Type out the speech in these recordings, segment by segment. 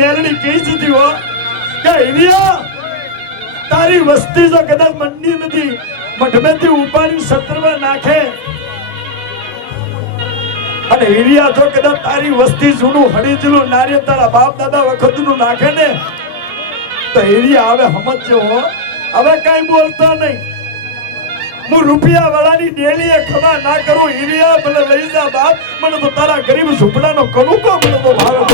મેલડી કહી દીધી હો કે હિરિયા તારી વસ્તી જો કદાચ મંડી નથી મઠમેથી ઉપાડી સત્રમાં નાખે અને હિરિયા જો કદાચ તારી વસ્તી જૂનું હળીજલું નારિયેળ તારા બાપ દાદા વખતનું નાખે ને તો હિરિયા હવે સમજજો હો હવે કઈ બોલતો નહીં હું રૂપિયા વાળાની ડેલીએ ખબર ના કરું હિરિયા ભલે લઈ જા બાપ મને તો તારા ગરીબ ઝૂંપડાનો કણુકો મને તો ભાવે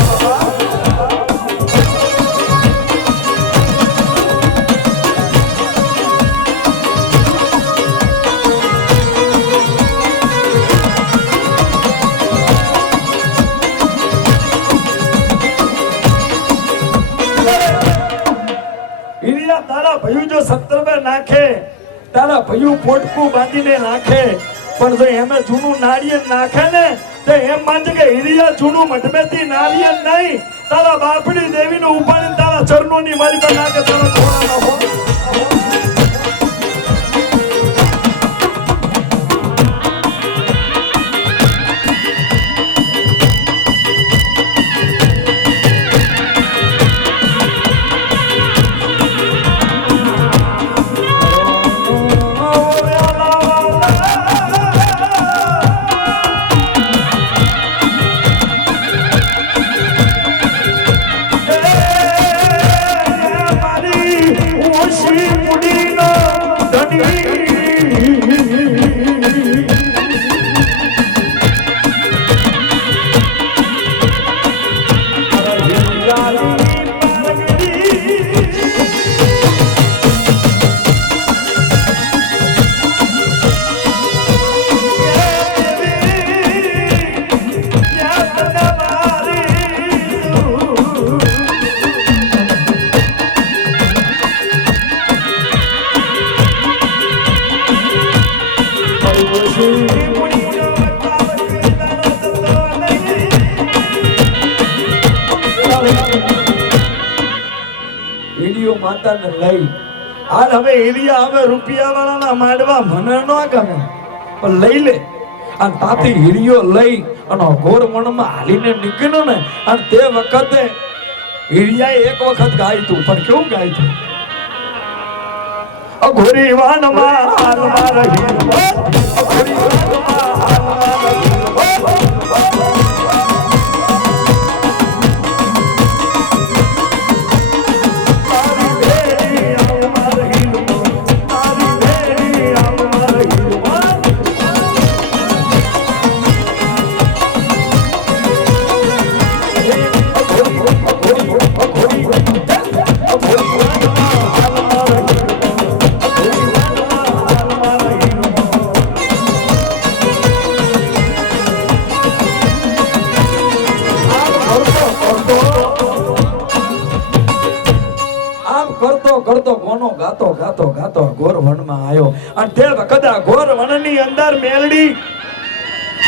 તારા ભયું જો 70 માં નાખે તારા ભયું પોટકું બાંધીને નાખે પણ જો એમે જૂનું નાળિયેર નાખે ને તો એમ માનજે કે હિરિયા જૂનું મઠમેથી નાળિયેર નહીં તારા બાપડી દેવીને ઉપાડીને તારા ચરણોની મારી પર નાખે તારા ખોળામાં હો માતાને લઈ હાલ હવે હિરિયા હવે રૂપિયા વાળાના માંડવા મને ન ગમે પણ લઈ લે અને તાથી હિરિયો લઈ અને ઘોર વનમાં હાલીને નીકળ્યો ને અને તે વખતે હિરિયાએ એક વખત ગાયતું પણ કેવું ગાયતું અઘોરી વાનમાં હાલમાં રહી અઘોરી વાનમાં હાલમાં રહી કરતો કોનો ગાતો ગાતો ગાતો ઘોર વનમાં આવ્યો અને તે વખતે આ ઘોર વનની અંદર મેલડી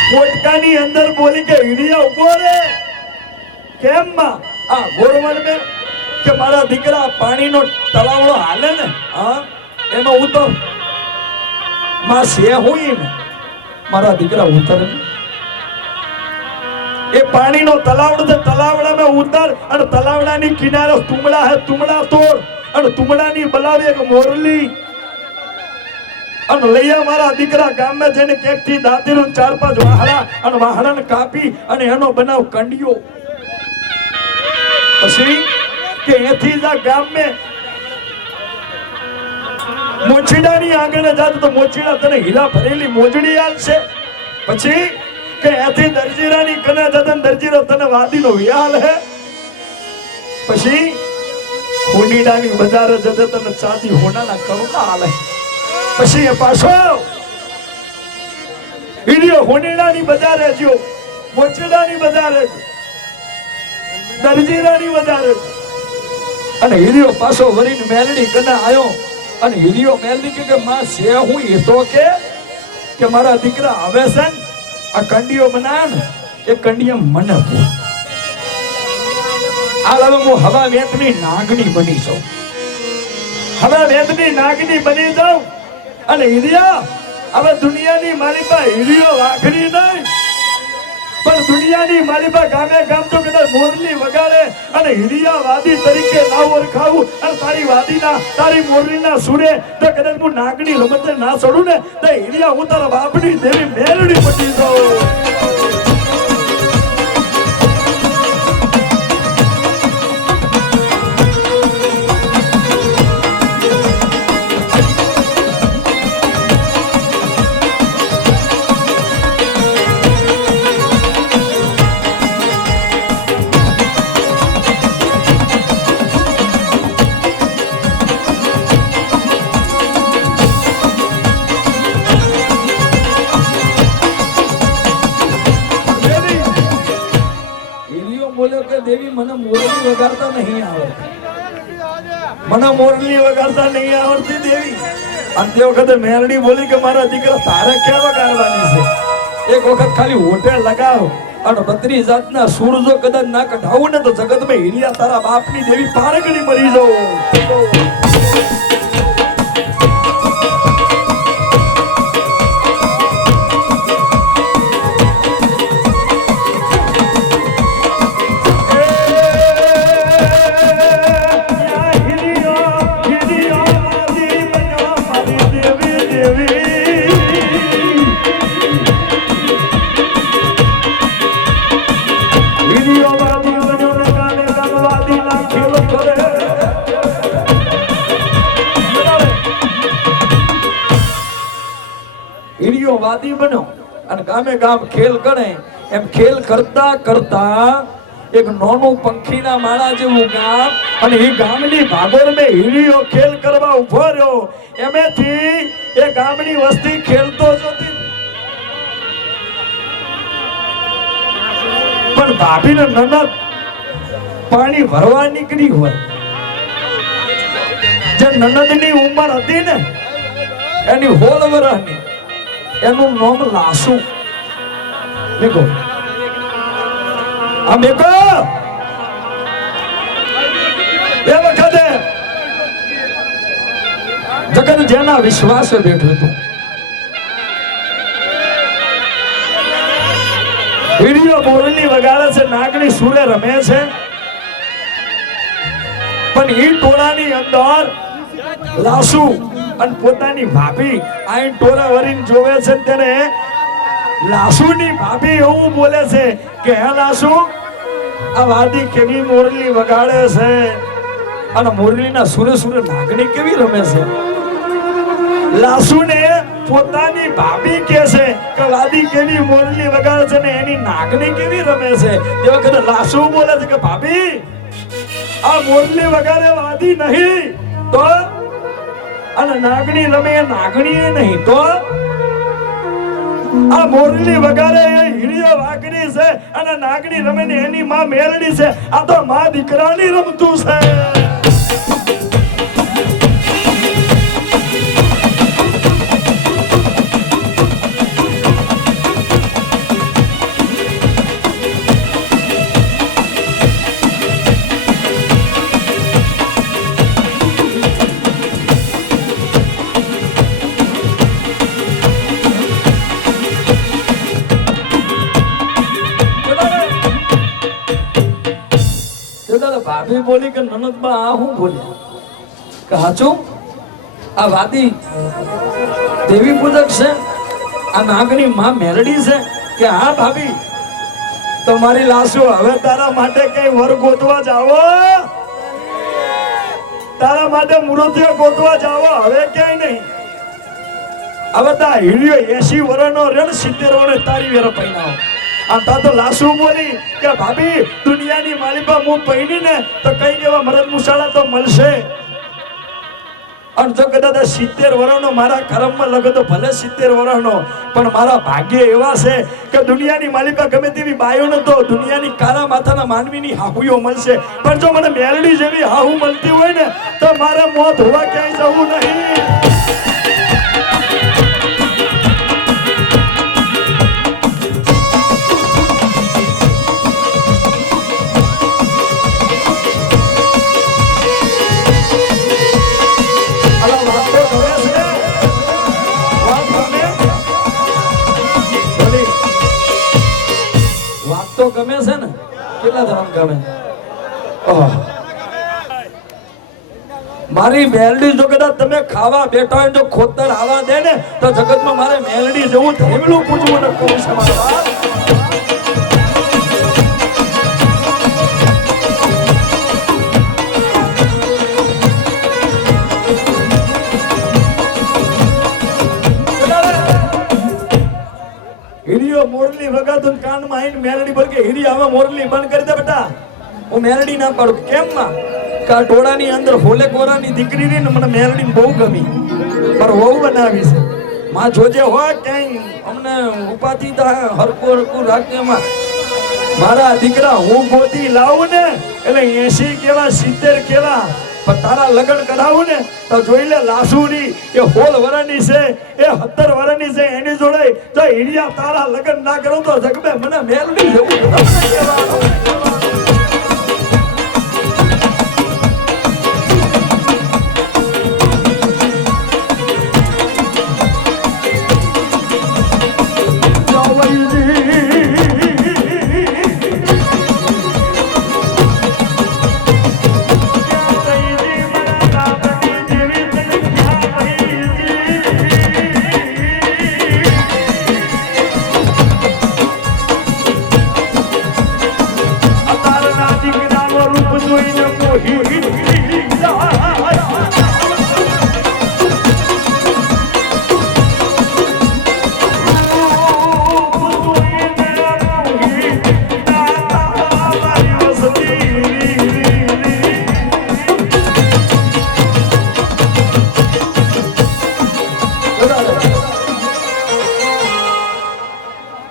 પોટકાની અંદર બોલી કે હિરિયા ઉભો રે કેમ માં આ ઘોર વન મે કે મારા દીકરા પાણીનો તલાવડો હાલે ને હા એમાં ઉતર માં સે હોઈ ને મારા દીકરા ઉતર એ પાણીનો તલાવડો છે તલાવડામાં ઉતર અને તલાવડાની કિનારે તુમડા હે તુમડા તોડ અને તુમડાની બલાવે એક મોરલી અને લઈયા મારા દીકરા ગામમાં જઈને કેકથી દાંતીનું 4-5 વાહડા અને વાહડાને કાપી અને એનો બનાવ કંડિયો પછી કે એથી જા ગામમાં મોચીડાની આંગણે જાત તો મોચીડા તને હીલા ભરેલી મોજડી આલશે પછી કે એથી દરજીરાની કને જતન દરજીરો તને વાદીનો વિહાલ હે પછી હોનીડાની બજાર જતે તને ચાંદી હોનાના કરુણા હાલે પછી એ પાછો ઈડિયો હોનીડાની બજારે જ્યો મોચીડાની બજારે દરજીરાની બજારે અને હીરિયો પાછો વરીને મેલડી કને આયો અને હીરિયો મેલડી કે માં સે હું એ તો કે મારા દીકરા આવે છે આ કંડીઓ બનાવ ને એ કંડિયા મને હાલ હવે હું હવા વેતની નાગણી બની છું હવા વેતની નાગણી બની જાઉં અને હીરિયા હવે દુનિયાની મારી પાસે હીરિયો વાખરી નહીં પણ દુનિયાની માલિકા ગામે ગામ તો કદાચ મોરલી વગાડે અને હિરિયા વાદી તરીકે ના ઓળખાવું અને તારી મોરલીના સુરે તો કદાચ હું નાગની રમતે ના ચડું ને તો હિરિયા હું તારા બાપની દેવી મેલડી પટી જાઉં. બોલ્યો કે દેવી મને મોરલી વગાડતા નહીં આવડતી, મને મોરલી વગાડતા નહીં આવડતી દેવી. અને તે વખતે મેરડી બોલી કે મારા દીકરા તારે ક્યાં વગાડવાની છે, એક વખત ખાલી હોટેલ લગાવ અને 32 જાતના સૂર જો કદાચ ના કઢાવું ને તો જગતમાં હિરિયા તારા બાપની દેવી પારગડી મરી જાઉં. વાદી બનો અને ગામે ગામ ખેલ કરે. એમ ખેલ કરતા કરતા એક નાનું પંખીના માળા જેવું ગામ અને એ ગામની ભાગોળ મેં હીરિયો ખેલ કરવા ઉભો રહ્યો. એમેથી એ ગામની વસ્તી ખેલતો જતી પણ ભાભીને નનદ પાણી ભરવા નીકળી હોય. જે નનદની ઉંમર હતી ને એની 16 વર્ષની, એનું નામ લાસુ. દેખો આ દેખો એ વખતે જગત જેના વિશ્વાસે બેઠું હતું. હિરિયો મોરલી વગાડે છે, નાગણી સુરે રમે છે, પણ ઈ ટોળાની અંદર લાસુ અને પોતાની ભાભી આઈ ટોરા વરીને જોવે છે. તેને લાસુની ભાભી એવું બોલે છે કે હે લાસુ, આ વાદી કેવી મોરલી વગાડે છે અને મોરલીના સુરે સુરે નાગણી કેવી રમે છે. લાસુને પોતાની ભાભી કહે છે કે વાદી કેવી મોરલી વગાડે છે ને એની નાગણી કેવી રમે છે. તે વખતે લાસુ બોલે છે કે ભાભી, આ મોરલી વગાડે વાદી નહીં તો અને નાગણી રમે નાગણી નહીં તો આ મોરલી વગાડે એ હિરિયો વાગડી છે અને નાગણી રમે ને એની માં મેરડી છે. આ તો માં દીકરાની રમતું છે. ભાભી બોલી કે નનદબા આ હું બોલ્યા કે હાચું આ વાદી દેવી પૂજક છે, આ નાગણી માં મેલડી છે કે હા ભાભી તમારી લાશો હવે તારા માટે કઈ વર ગોતવા જાવો, તારા માટે મૂર્તિઓ ગોતવા જાવો હવે ક્યાંય નહીં. હવે તા હિરિયો 80 વર્ષનો રણ 70 વર્ષે તારી વેરો પૈણાવો. આ તા તો લાસુ બોલી કે ભાભી દુનિયાની માલિકા હું પૈણી ને તો કઈ એવા મરદ મુસાળા તો મળશે. અને જો કદાચ 70 વર્ષનો મારા કર્મમાં લખો તો ભલે 70 વર્ષનો, પણ મારા ભાગ્ય એવા છે કે દુનિયાની માલિકા ગમે તેવી બાયોને તો દુનિયાની કાળા માથાના માનવીની હાહુઓ મળશે, પણ જો મને મેલડી જેવી હાહુ મળતી હોય ને તો મારે મોત હોવા ક્યાંય જવું નહીં. ગમે છે ને કેટલા ધર્મ ગમે ઓહ મારી મેલડી જો કદાચ તમે ખાવા બેઠા હોય જો ખોતર આવા દે ને તો જગતમાં મારે મેલડી જેવું ધરેલું પૂછવું ન કહું છે મારા બાપ. હિરિયો મોરલી વગાતું ને કાનમાં આવીને મેલડી બોલ કે હિરી આવા મોરલી બંધ કરી દે બેટા હું મેલડી ના પાડું કેમ માં કા ટોળાની અંદર હોલે કોરાની દીકરી રહી ને મને મેલડી બહુ ગમી પર વહુ બનાવી છે માં જોજે હોય ક્યાંય અમને ઉપાધિ થાય હરકો હરકું રાખે માં મારા દીકરા હું ગોતી લાવું ને એટલે 80 કેવા 70 કેવા પણ તારા લગ્ન કરાવું ને તો જોઈ લે લાસુની એ 16 વર્ષની છે એ 17 વર્ષની છે એની જોડે જો હિરિયા તારા લગ્ન ના કરું તો જગમે મને મેલડી જેવું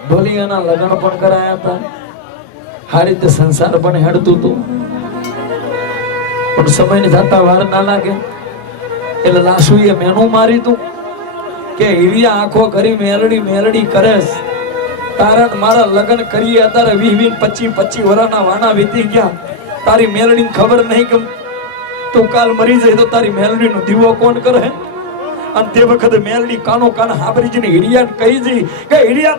ઢોલિયાના લગ્ન પણ કરાયા હતા આ રીતે સંસાર પણ હેડતું હતું પણ સમયની જતા વાર ના લાગે એટલે લાસુએ મેનું મારી તું કે હિરિયા આંખો કરી મેલડી મેલડી કરે તારા મારા લગ્ન કરીએ અત્યારે 20 25 વર્ષના વાના વીતી ગયા તારી મેલડીને ખબર નહીં કે તું કાલ મરી જાય તો તારી મેલડીનો દીવો કોણ કરે અને તે વખતે મેલડી કાનો કાન હાબરી જઈને હિરિયાને કહી જી કે હિરિયા